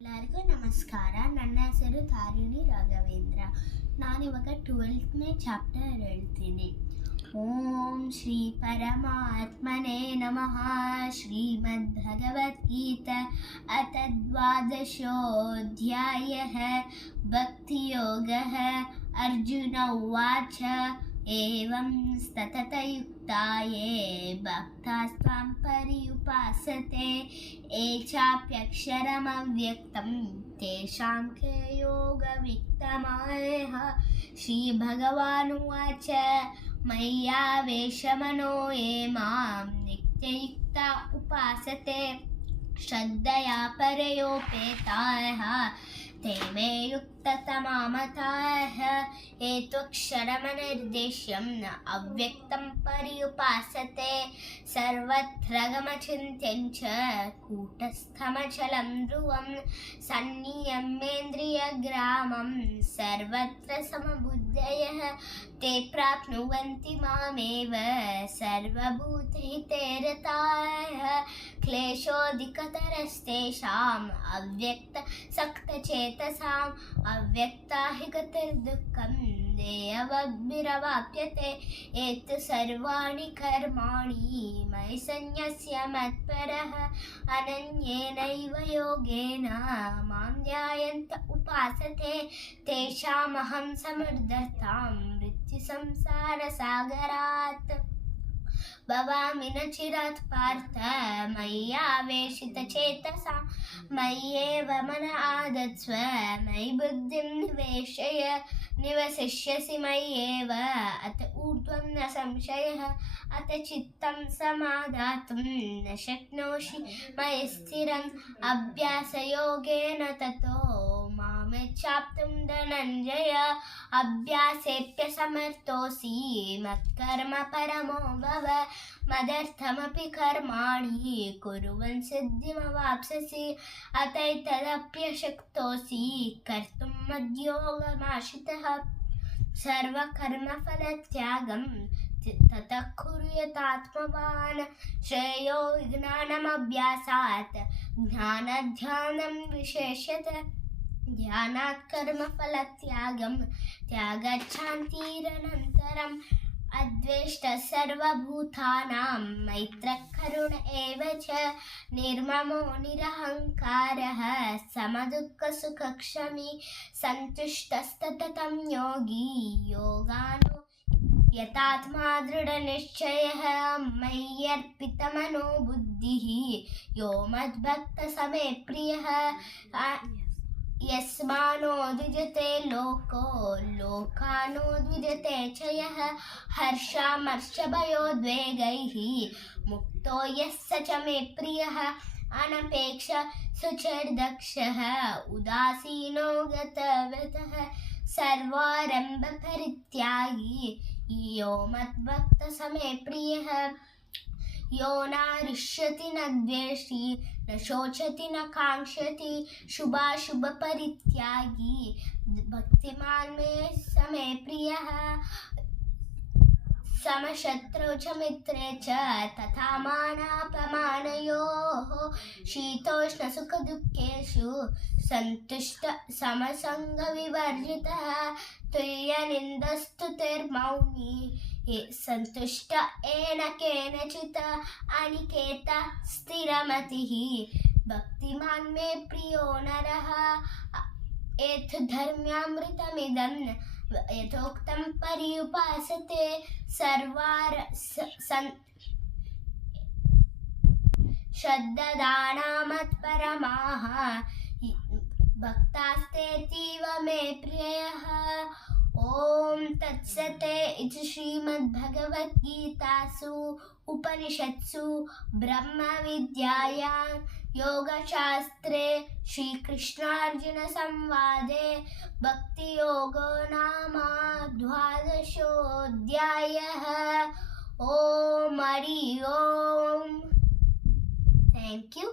ಎಲ್ಲರಿಗೂ ನಮಸ್ಕಾರ. ನನ್ನ ಹೆಸರು ತಾರಿಣಿ ರಾಘವೇಂದ್ರ. ನಾನಿವಾಗ 12ನೇ ಚಾಪ್ಟರ್ ಹೇಳ್ತೀನಿ. ಓಂ ಶ್ರೀ ಪರಮಾತ್ಮನೇ ನಮಃ. ಶ್ರೀಮದ್ಭಗವದ್ಗೀತಾ ಅಥ ದ್ವಾದಶೋऽಧ್ಯಾಯಃ. ಭಕ್ತಿಯೋಗಃ. ಅರ್ಜುನ ಉವಾಚ ಏವಂ ಸತತಯುಕ್ತಾ ಯೇ ಭಕ್ತಾಸ್ತ್ವಾಂ ಪರ್ಯುಪಾಸತೆ ये चाप्यक्षरमव्यक्तं तेषां के योगवित्तमायः. श्रीभगवानुवाच मय्यावेशमनो ये मां नित्ययुक्ता उपासते श्रद्धया परयोपेताः ते मे युक्ततमा मताः. ये त्वक्षरमनिर्देश्यम् अव्यक्तं पर्युपासते सर्वत्र गमचिन्त्यं च कूटस्थमचलं ध्रुवं सन्नियम्येन्द्रियग्रामं सर्वत्र समबुद्धयः ते प्राप्नुवन्ति मामेव सर्वभूतहिते रताः. क्लेशोऽधिकतरस्तेषाम् अव्यक्तसक्तचेतसाम् अव्यक्ता हि गतिर्दुःखं देयवद्भिरवाप्यते. एतु सर्वाणि कर्माणि मयि सन्न्यस्य मत्परः अनन्येनैव योगेन मां ध्यायन्त उपासते तेषामहं समुद्धर्तां मृत्युसंसारसागरात्. भवामि न चिरात् पार्थ मय्यावेशितचेतसा मय्येव मन आदत्स्व मयि बुद्धिं निवेशय. निवसिष्यसि मय्येव अत ऊर्ध्वं न संशयः. अत चित्तं समाधातुं न शक्नोषि मयि स्थिरम् अभ्यासयोगेन ततो मामिच्छाप्तुं धनञ्जय. अभ्यासेऽप्यसमर्थोऽसि मत्कर्म परमो भव मदर्थमपि कर्माणि कुर्वन् सिद्धिमवाप्स्यसि. अतैतदप्यशक्तोऽसि कर्तुं मद्योगमाश्रितः. सर्वकर्मफलत्यागं ततः कुरु यतात्मवान्. श्रेयो ज्ञानमभ्यासात् ज्ञानध्यानं विशेष्यते. ध्यानात् कर्मफलत्यागं त्यागाच्छान्तिरनन्तरम्. अद्वेष्टः सर्वभूतानां मैत्रः करुण एव च निर्ममो निरहङ्कारः समदुःखसुखक्षमी सन्तुष्टस्तततं योगी योगानो यतात्मा दृढनिश्चयः. मय्यर्पितमनो बुद्धिः यो मद्भक्तः प्रियः. यस्मानो द्विजते लोको लोकानो द्विजते च यः. हर्षामर्षभयोद्वेगैः मुक्तो यः स च मे प्रियः. अनपेक्ष सुचिर्दक्षः उदासीनो गतव्रतः. सर्वारम्भपरित्यागी यो मद्भक्तः मे प्रियः. यो नारिष्यति न द्वेष्टि न शोचति न काङ्क्षति शुभाशुभपरित्यागी भक्तिमान् मे समे प्रियः. समशत्रौ च मित्रे च तथा मानापमानयोः शीतोष्णसुखदुःखेषु सन्तुष्ट समसङ्गविवर्जितः. तुल्यनिन्दस्तुतिर्मौनी सन्तुष्ट येन केनचित् अनिकेत स्थिरमतिः. भक्तिमान् मे प्रियो नरः. एतु धर्म्यामृतमिदं यथोक्तं पर्युपासते श्रद्धादानमत्परमाः भक्तास्तेतीव मे प्रियः. ओम तत्सत् इति श्रीमद्भगवद्गीतासु उपनिषत्सु ब्रह्मविद्यायां योगशास्त्रे श्रीकृष्णार्जुनसंवादे भक्तियोगो नाम 12ोऽध्यायः. ओम हरि ओम. Thank you.